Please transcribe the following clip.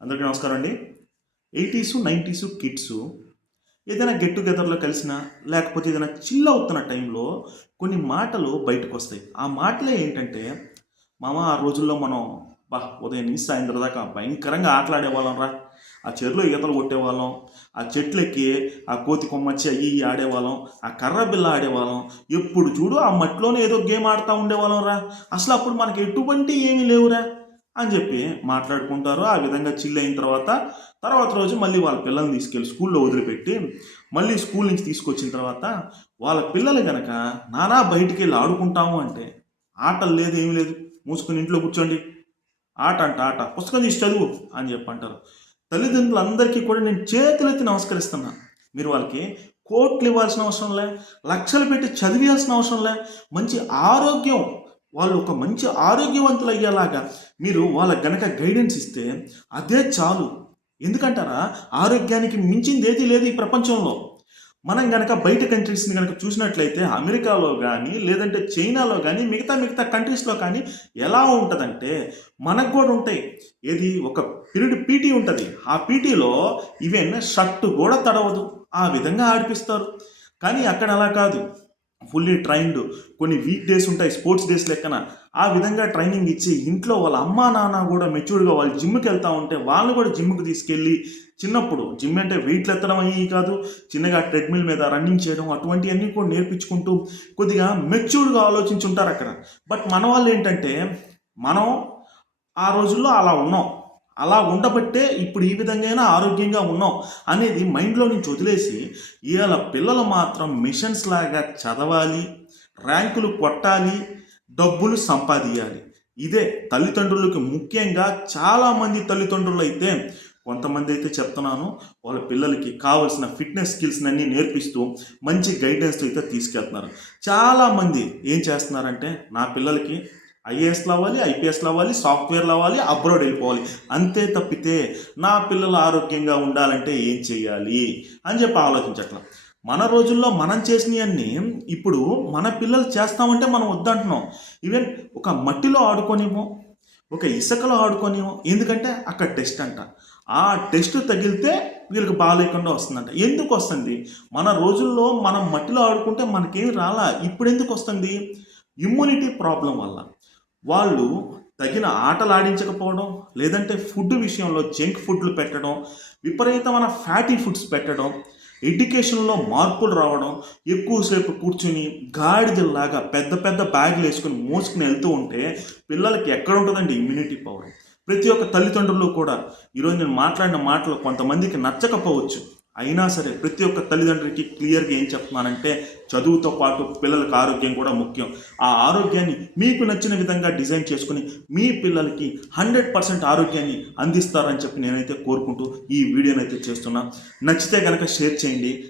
అందరికీ నమస్కారం అండి. ఎయిటీస్ నైంటీస్ కిడ్స్ ఏదైనా గెట్ టుగెదర్లో కలిసిన లేకపోతే ఏదైనా చిల్ అవుతున్న టైంలో కొన్ని మాటలు బయటకు వస్తాయి ఆ మాటలే ఏంటంటే మామ ఆ రోజుల్లో మనం బా ఉదయం నుంచి సాయంత్రం దాకా భయంకరంగా ఆటలాడేవాళ్ళం రా. ఆ చెరులో ఈతలు కొట్టేవాళ్ళం ఆ చెట్లు ఎక్కి ఆ కోతి కొమ్మచ్చి అయ్యి ఆడేవాళ్ళం ఆ కర్ర బిల్ల ఆడేవాళ్ళం. ఎప్పుడు చూడు ఆ మట్టిలోనే ఏదో గేమ్ ఆడుతూ ఉండేవాళ్ళం రా. అసలు అప్పుడు మనకి ఎటువంటి ఏమీ లేవురా. అని చెప్పి మాట్లాడుకుంటారు. ఆ విధంగా చిల్ అయిన తర్వాత తర్వాత రోజు మళ్ళీ వాళ్ళ పిల్లల్ని తీసుకెళ్ళి స్కూల్లో వదిలిపెట్టి మళ్ళీ స్కూల్ నుంచి తీసుకొచ్చిన తర్వాత వాళ్ళ పిల్లలు కనుక నానా బయటికి వెళ్ళి ఆడుకుంటాము అంటే ఆటలు లేదు ఏమీ లేదు మూసుకుని ఇంట్లో కూర్చోండి. ఆట అంట ఆట పుస్తకం తీసి చదువు అని చెప్పి అంటారు. తల్లిదండ్రులందరికీ కూడా నేను చేతులెత్తి నమస్కరిస్తున్నా. మీరు వాళ్ళకి కోట్లు ఇవ్వాల్సిన అవసరం లే లక్షలు పెట్టి చదివేయాల్సిన అవసరం లే మంచి ఆరోగ్యం వాళ్ళు ఒక మంచి ఆరోగ్యవంతులు అయ్యేలాగా మీరు వాళ్ళకి గనక గైడెన్స్ ఇస్తే అదే చాలు. ఎందుకంటారా? ఆరోగ్యానికి మించింది ఏది లేదు ఈ ప్రపంచంలో. మనం గనక బయట కంట్రీస్ని కనుక చూసినట్లయితే అమెరికాలో కానీ లేదంటే చైనాలో కానీ మిగతా మిగతా కంట్రీస్లో కానీ ఎలా ఉంటుందంటే మనకు కూడా ఉంటాయి. ఏది? ఒక పీరియడ్ పీటీ ఉంటుంది. ఆ పీటీలో ఈవెన్ షర్టు కూడా తడవదు. ఆ విధంగా ఆడిపిస్తారు. కానీ అక్కడ అలా కాదు. ఫుల్లీ ట్రైన్డ్ కొన్ని వీక్ డేస్ ఉంటాయి స్పోర్ట్స్ డేస్ లెక్కన. ఆ విధంగా ట్రైనింగ్ ఇచ్చి ఇంట్లో వాళ్ళ అమ్మా నాన్న కూడా మెచ్యూర్డ్గా వాళ్ళు జిమ్కి వెళ్తూ ఉంటే వాళ్ళు కూడా జిమ్కి తీసుకెళ్ళి చిన్నప్పుడు జిమ్ అంటే వెయిట్లు ఎత్తడం అయ్యి కాదు చిన్నగా ట్రెడ్మిల్ మీద రన్నింగ్ చేయడం అటువంటివన్నీ కూడా నేర్పించుకుంటూ కొద్దిగా మెచ్యూర్డ్గా ఆలోచించుంటారు అక్కడ. బట్ మన వాళ్ళు ఏంటంటే మనం ఆ రోజుల్లో అలా ఉన్నాం. అలా ఉండబట్టే ఇప్పుడు ఈ విధంగా ఆరోగ్యంగా ఉన్నాం అనేది మైండ్లో నుంచి వదిలేసి ఇవాళ పిల్లలు మాత్రం మిషన్స్ లాగా చదవాలి ర్యాంకులు కొట్టాలి డబ్బులు సంపాదించాలి ఇదే తల్లిదండ్రులకు ముఖ్యంగా చాలామంది తల్లిదండ్రులు అయితే కొంతమంది అయితే చెప్తున్నాను వాళ్ళ పిల్లలకి కావాల్సిన ఫిట్నెస్ స్కిల్స్ అన్నీ నేర్పిస్తూ మంచి గైడెన్స్ అయితే తీసుకెళ్తున్నారు. చాలామంది ఏం చేస్తున్నారంటే నా పిల్లలకి ఐఏఎస్లు అవ్వాలి ఐపీఎస్లు అవ్వాలి సాఫ్ట్వేర్లు అవ్వాలి అబ్రాడ్ వెళ్ళిపోవాలి అంతే తప్పితే నా పిల్లలు ఆరోగ్యంగా ఉండాలంటే ఏం చేయాలి అని చెప్పి ఆలోచించట్లా. మన రోజుల్లో మనం చేసినవన్నీ ఇప్పుడు మన పిల్లలు చేస్తామంటే మనం వద్దంటున్నాం. ఈవెన్ ఒక మట్టిలో ఆడుకోనేమో ఒక ఇసుకలో ఆడుకోనేమో ఎందుకంటే అక్కడ టెస్ట్ అంట. ఆ టెస్ట్ తగిలితే వీళ్ళకి బాగాలేకుండా వస్తుందంట. ఎందుకు వస్తుంది? మన రోజుల్లో మనం మట్టిలో ఆడుకుంటే మనకేం రాలా? ఇప్పుడు ఎందుకు వస్తుంది? ఇమ్యూనిటీ ప్రాబ్లం వల్ల. వాళ్ళు తగిన ఆటలు ఆడించకపోవడం లేదంటే ఫుడ్ విషయంలో జంక్ ఫుడ్లు పెట్టడం విపరీతమైన ఫ్యాటీ ఫుడ్స్ పెట్టడం ఎడ్యుకేషన్లో మార్పులు రావడం ఎక్కువసేపు కూర్చుని గాడిదల్లాగా పెద్ద పెద్ద బ్యాగులు వేసుకుని మోసుకుని వెళ్తూ ఉంటే పిల్లలకి ఎక్కడ ఉంటుందండి ఇమ్యూనిటీ పవర్ ప్రతి ఒక్క తల్లిదండ్రులు కూడా ఈరోజు నేను మాట్లాడిన మాటలు కొంతమందికి నచ్చకపోవచ్చు. అయినా సరే ప్రతి ఒక్క తల్లిదండ్రులకి క్లియర్గా ఏం చెప్తున్నానంటే చదువుతో పాటు పిల్లలకు ఆరోగ్యం కూడా ముఖ్యం. ఆ ఆరోగ్యాన్ని మీకు నచ్చిన విధంగా డిజైన్ చేసుకుని మీ పిల్లలకి హండ్రెడ్ పర్సెంట్ ఆరోగ్యాన్ని అందిస్తారని చెప్పి నేనైతే కోరుకుంటూ ఈ వీడియోనైతే చేస్తున్నా. నచ్చితే కనుక షేర్ చేయండి.